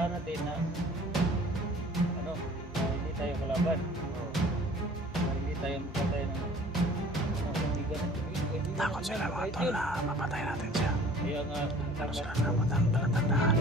pagkakakitaan natin na ano, hindi tayo kalaban. Hindi tayo magpatay ng kaibigan. Takot sila mga tol na mapatay natin siya. Kaya nga, Ano sila dapat ang palatandaan?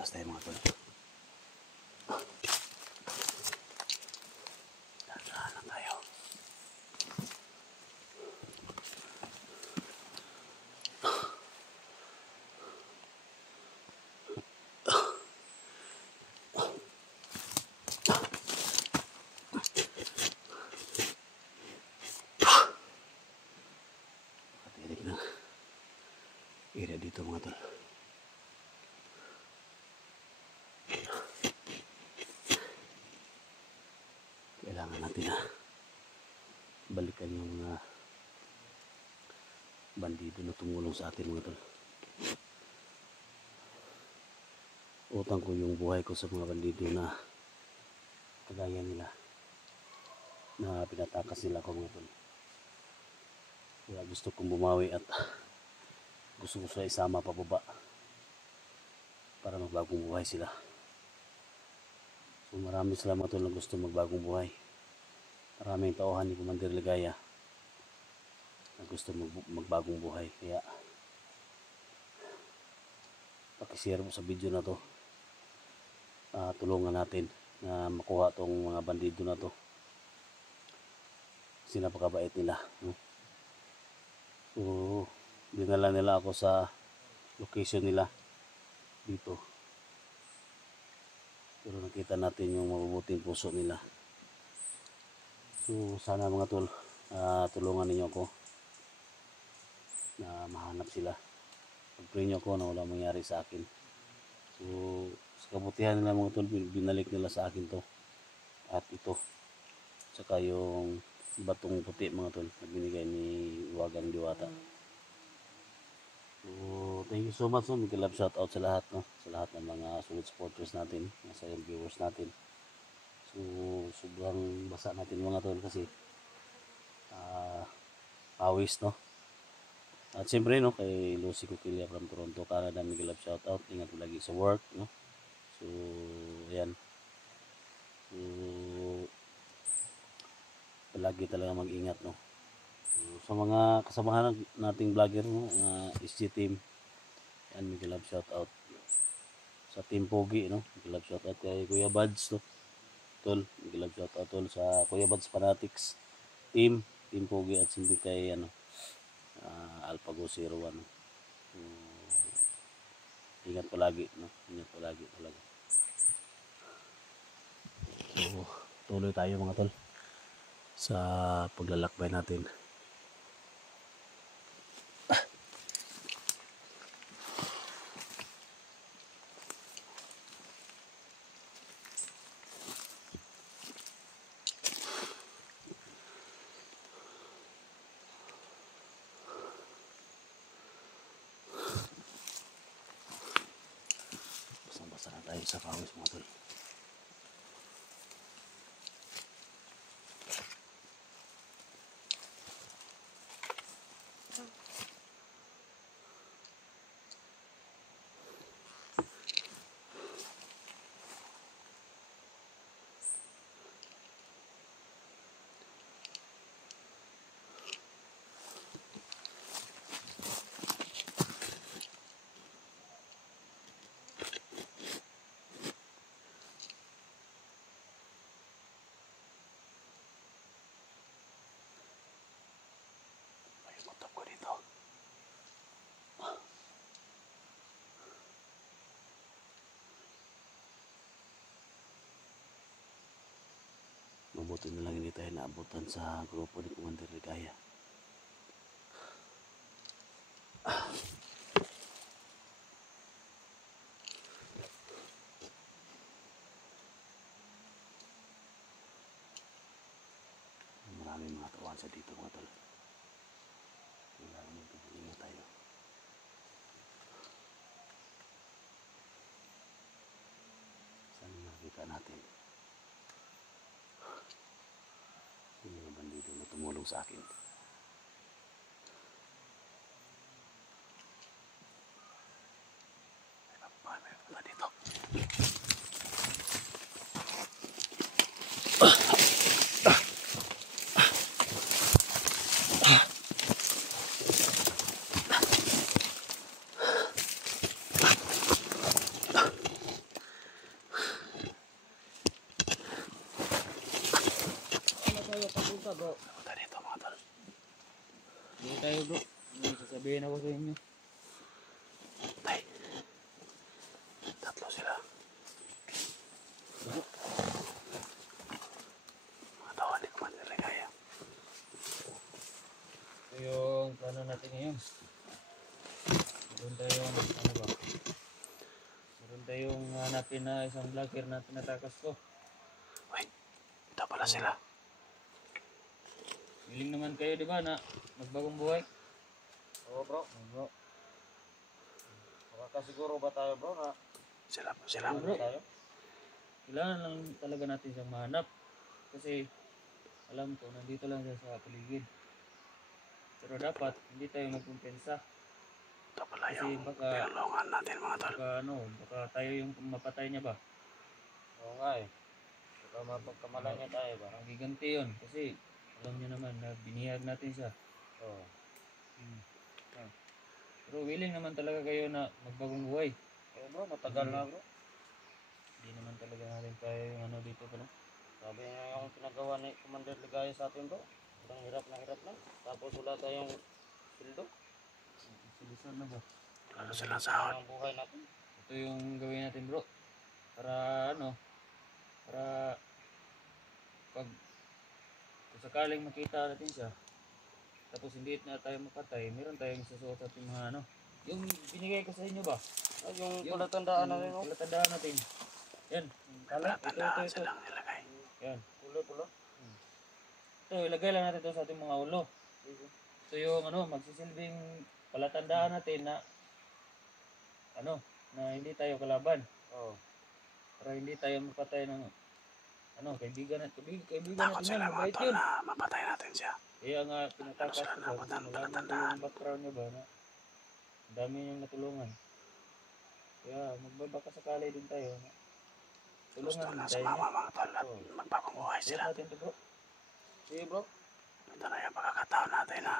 Taas tayo mga tol. Dahan lang tayo. Katirik na area dito mga tol. Kailangan natin na balikan yung mga bandido na tumulong sa atin mga tol. Utang ko yung buhay ko sa mga bandido na kagaya nila na pinatakas nila ako mga tol. Kaya gusto kong bumawi at gusto ko sila isama pababa para magbagong buhay sila. So maraming salamat tol na gusto magbagong buhay. Maraming tauhan ni Commander Ligaya na gusto magbagong buhay. Kaya pakishare mo sa video na to. Tulungan natin na makuha tong mga bandido na to. Kasi napakabait nila, no? So dinala nila ako sa location nila dito. Pero nakita natin yung mabubuting puso nila. So sana mga tol, tulungan ninyo ako na mahanap sila. Pag-pray nyo ako na wala mangyari sa akin. So sa kabutihan nila mga tol, binalik nila sa akin to. At ito, saka yung batong puti mga tol na binigay ni Wagang Diwata. So thank you so much, no? Mag-love shout out sa lahat, no? Sa lahat ng mga solid supporters natin, sa viewers natin. So sobrang basa natin mga tol kasi pawis, no? At siyempre, no, kay Lucy Coquilla from Toronto, Canada, mag-love shout out. Ingat mo lagi sa work, no? So ayan. So palagi talaga mag-ingat, no? So, sa mga kasamahan nating vlogger, no, SG team, yan, mag-love shout out sa Team Pogi, no? Mag-love shout out kay Kuya Buds, no? Tol, mag-love shout out tol sa Kuya Buds Fanatics team Pogi, at siyempre kay Alpago 01, no? Ingat palagi, no? Ingat palagi talaga. So tuloy tayo mga tol sa paglalakbay natin. Basta na tayo sa pawis mga tol. Buti na lang hindi tayo naabutan sa grupo ni Commander Ligaya. Maraming mga tawan sa dito mga tol. Kailangan magpapingat tayo. Saan nakita natin? Yung mga bandido na tumulong sa akin. May pala dito. Ano tayo papunta bro? Punta dito mga tol. Hindi tayo bro. May sasabihin ako sa inyo. Tay. Tatlo sila. Mga tawan ni Commander Ligaya. Ito yung plano natin ngayon. Meron tayong ano ba? Meron tayong hanapin na isang vlogger na tinatakas ko. Uy, ito pala sila. Willing naman kayo di ba na magbagong buhay? Oo bro. Oh, bro. Makakasiguro ba tayo bro na Sila po sila. Bro. tayo? Kailangan lang talaga natin siyang mahanap. Kasi alam ko nandito lang siya sa paligid. Pero dapat hindi tayo magkumpensa. Ito pala Kasi yung baka pinulungan natin mga tol. baka tayo yung mapatay niya ba? Oo nga eh. Baka mapagkamalan niya tayo ba? Magiganti yun kasi alam niyo naman na binihag natin siya. Oo. Pero willing naman talaga kayo na magbagong buhay. Eh bro, matagal na bro. Hindi naman talaga natin kaya yung ano dito pa no? Sabi niya yung pinagawa ni Commander Ligaya sa atin bro. Ang hirap na. Tapos wala tayong sildo. Silisan na ba? Ano sila sa Ang buhay natin. Ito yung gawin natin bro. Para ano? Para pag kung sakaling makita natin siya, tapos hindi na tayo mapatay, meron tayong susuot sa ating mga ano. Yung binigay ko sa inyo ba? Ay, yung palatandaan na rin oh. Palatandaan natin. Yan. Kala, tandaan ito. silang nilagay. Yan. Pula. Ito, ilagay lang natin ito sa ating mga ulo. Ito yung ano, magsisilbing palatandaan natin na ano, na hindi tayo kalaban. Oo. Para hindi tayo mapatay ng ano, kaibigan Takot natin sila yan, mga mabait tol yun. na mapatay natin siya. Kaya nga pinatakas ko siya kasi Nabutan, nalaman ko palatandaan. yung background niya ba na ang dami niyang natulungan. Kaya magbabaka sakali din tayo na Gusto tulungan na din sa tayo mama niya. mga tol at Oo. magbagong buhay Suot sila. natin ito bro. Sige bro. Ito na yung pagkakataon natin ha.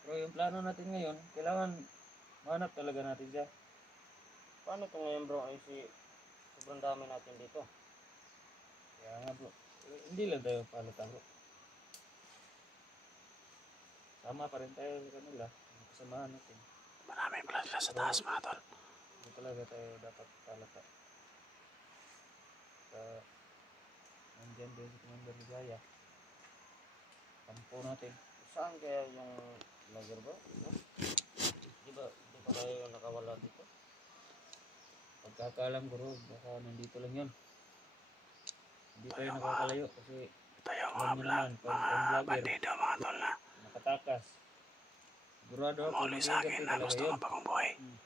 Pero yung plano natin ngayon, kailangan mahanap talaga natin siya. Paano ito ngayon bro? Ay sobrang dami natin dito. Kaya nga bro, hindi lang tayo palata bro. Sama pa rin tayo sa kanila, yung kasamahan natin. Maraming pala sila sa taas mga tol. Hindi talaga tayo dapat palata. Nandyan din si Commander Ligaya. Kampo natin. Saan kaya yung vlogger bro? No? Di ba tayo nakawala dito? Pagkakaalam ko ro, baka nandito lang yun. Hindi tayo nakakalayo kasi Ito yung alam niyo naman, pag ang vlogger, bandido mga tol na nakatakas. Sigurado ako, umuli sa akin na talaga gusto yun. mapagong buhay. Hmm.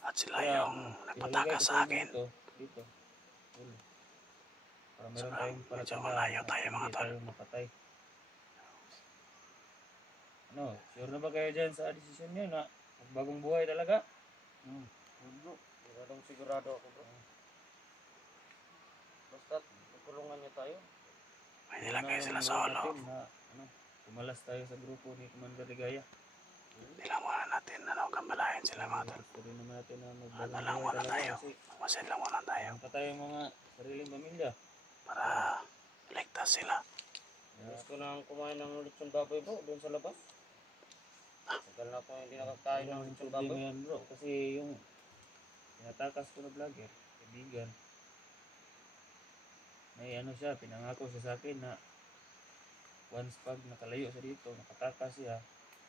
At sila Kaya, yung pinalagay nagpatakas ko sa inyo akin. Dito. Ulo. Para meron So, tayong medyo palatandaan malayo na tayo, mga hindi tol. tayo mapatay. Ano, sure na ba kayo dyan sa desisyon nyo na magbagong buhay talaga? Bro, sigurado ako bro. Basta't magkulungan niya tayo. May nilagay Una sila yung sa gawin ulo. natin na, ano, pumalas tayo sa grupo ni Commander Ligaya. Nilang muna natin gambalayan sila mga tol. Gusto rin naman natin na Ano magbagong lang buhay muna talaga tayo. kasi Magmasid lang muna tayo. meron pa tayong mga sariling pamilya. Para ligtas sila. Kaya, Gusto nang kumain ng lechon baboy bro, doon sa labas. Tagal na ako hindi nakakain ng ang lechon problema baboy. yan bro, kasi yung tinatakas ko na vlogger, kaibigan, may ano siya, pinangako siya sa akin na once pag nakalayo siya dito, nakatakas siya,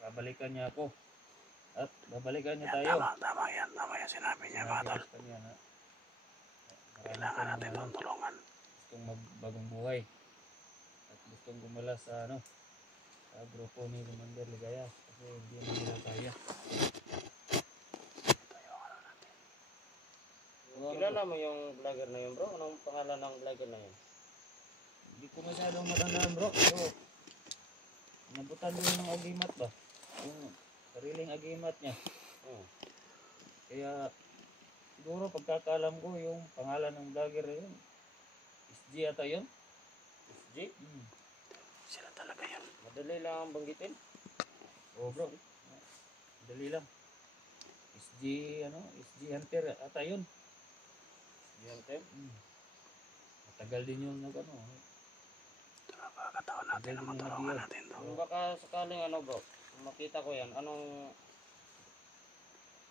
babalikan niya ako. At babalikan niya tayo. Tama yan sinabi niya mga tol. Sinabi ko sa kanya na Kailangan natin itong tulungan. gustong magbagong buhay. At gustong gumala sa ano, sa grupo ni Commander Ligaya. Kasi hindi naman nila kaya. Kilala mo yung vlogger na yun, bro? Anong pangalan ng vlogger na yun? Hindi ko masyadong matandaan, bro. Pero nabutan ko yung agimat ba? Yung sariling agimat niya. Kaya siguro pagkakalam ko yung pangalan ng vlogger na yun. SG ata yun. SG? Sila talaga yun. Madali lang ang banggitin. Oo, bro. Dali lang. SG Hunter ata yun. Yan, Tem. Matagal din yung nag ano. Ito na pagkataon natin na matulungan natin to. Kung baka sakaling ano, bro, kung makita ko yan, anong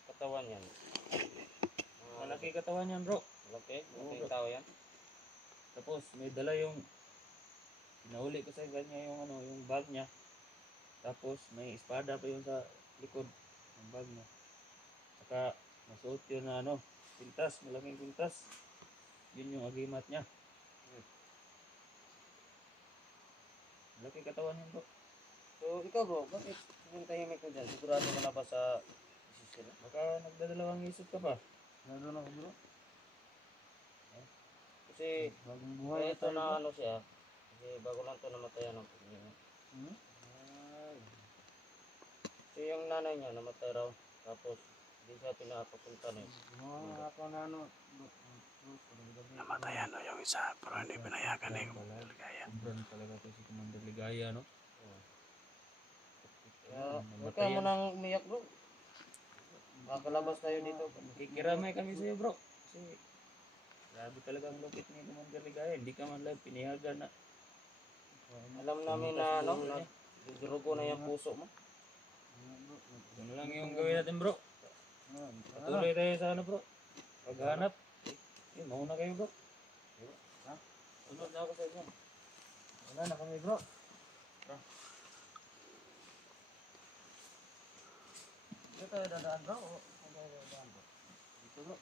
katawan yan? Malaki katawan yan, bro. Malaki? Oo, Malaking bro. tao yan? Tapos may dala yung pinahuli ko sa kanya yung ano, yung bag niya. Tapos may espada pa yun sa likod ng bag niya. Saka nasuot yun na ano, pintas, malaking pintas. Yun yung agimat niya. Malaki katawan yun, bro. So, ikaw, bro, bakit yung tahimik mo dyan? Sigurado mo na ba sa isisyon? Baka nagdadalawang isip ka pa. Lalo na, bro. Kasi, Bagong kaya buhay ito tayo, na bro. ano siya, kasi bago lang ito namatayan ng pagninyo. So, yung nanay niya namatay raw, tapos hindi siya pinapapunta na Namatayan no yung isa, pero hindi pinayagan ni Ligaya. Sobrang talaga to si Commander Ligaya, no? Kaya, huwag ka mo nang umiyak, bro. Makakalabas tayo dito. Kikiramay kami sa'yo, bro. Kasi, grabe talaga ang lupit ni Commander Ligaya. Hindi ka man lang pinihagan na. Alam namin na, ano, na durugo na yung puso mo. Ano lang yung gawin natin, bro? Patuloy tayo sa ano, bro? Paghanap. Mauna kayo, bro. Sunod na ako sa inyo. Wala na kami, bro. Dito tayo dadaan, bro. O, saan tayo dadaan, bro? Dito, bro.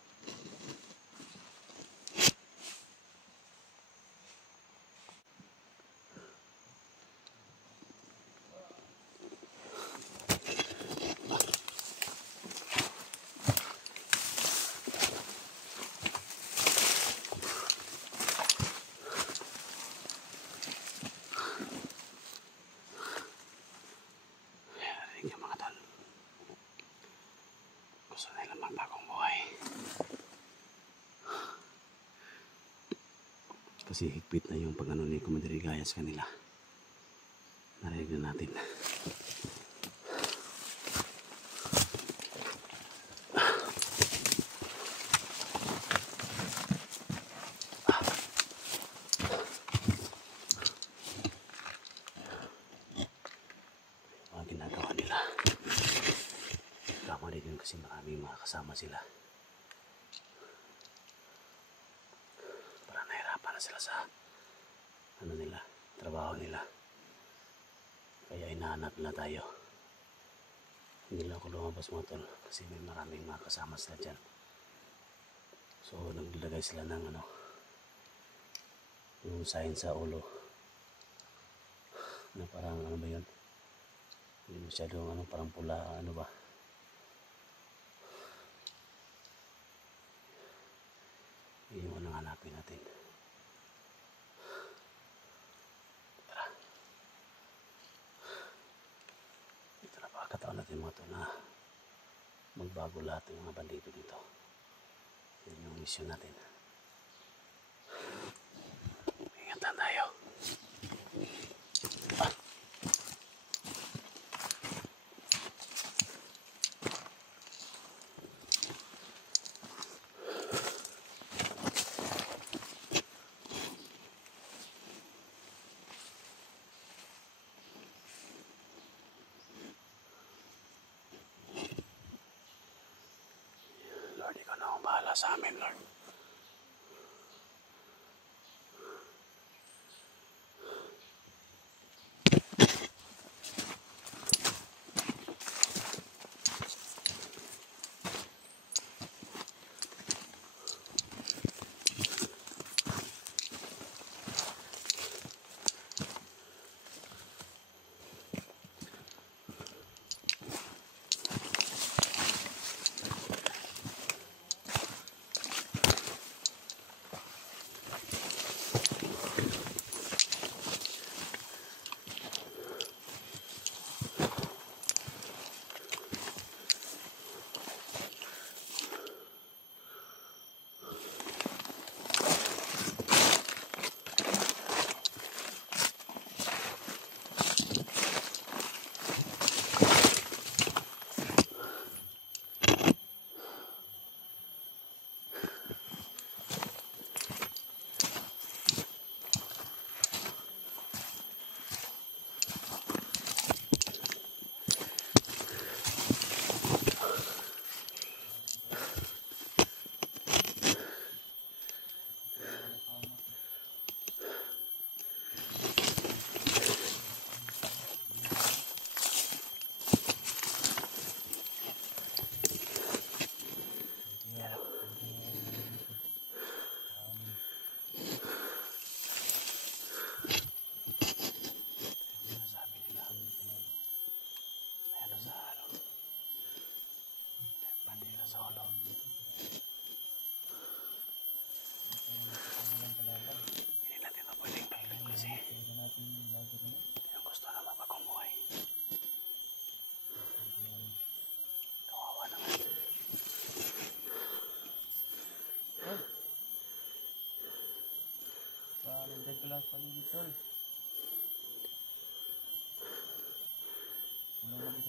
Narinig yung mga tol. Gusto nila magbagong buhay. Kasi higpit na yung pag-ano ni Commander Ligaya sa kanila. Narinig na natin. Mga ginagawa nila. Tama din yun kasi maraming mga kasama sila. Parang nahirapan na sila sa ano nila, trabaho nila. Kaya hinahanap nila tayo. Hindi lang ako lumabas mga tol kasi may maraming mga kasama sila dyan. So naglagay sila ng ano, yung sign sa ulo na parang ano ba yun, hindi masyadong ano, parang pula, ano ba, yun yung anong hanapin natin. Tara, ito na pagkataon natin mga to na magbago lahat ng mga bandido dito. Yun yung mission natin. Ingatan tayo. Lord, ikaw na ang bahala sa amin, Lord. solo. Hindi natin na pwedeng paglit kasi yung gusto na mapagong buhay. Kawawa naman. Nandiyan ka lang sa paligid, tol.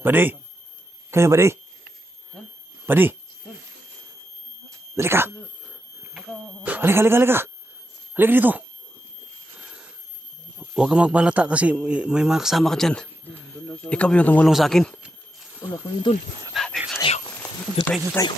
Buddy! Kaya buddy! Buddy! Dali ka! Halika, halika, halika! Halika dito! Huwag ka magbalata kasi may mga kasama ka dyan. Ikaw yung tumulong sa akin. Wala ko yun, tol. Dito tayo. Dito tayo.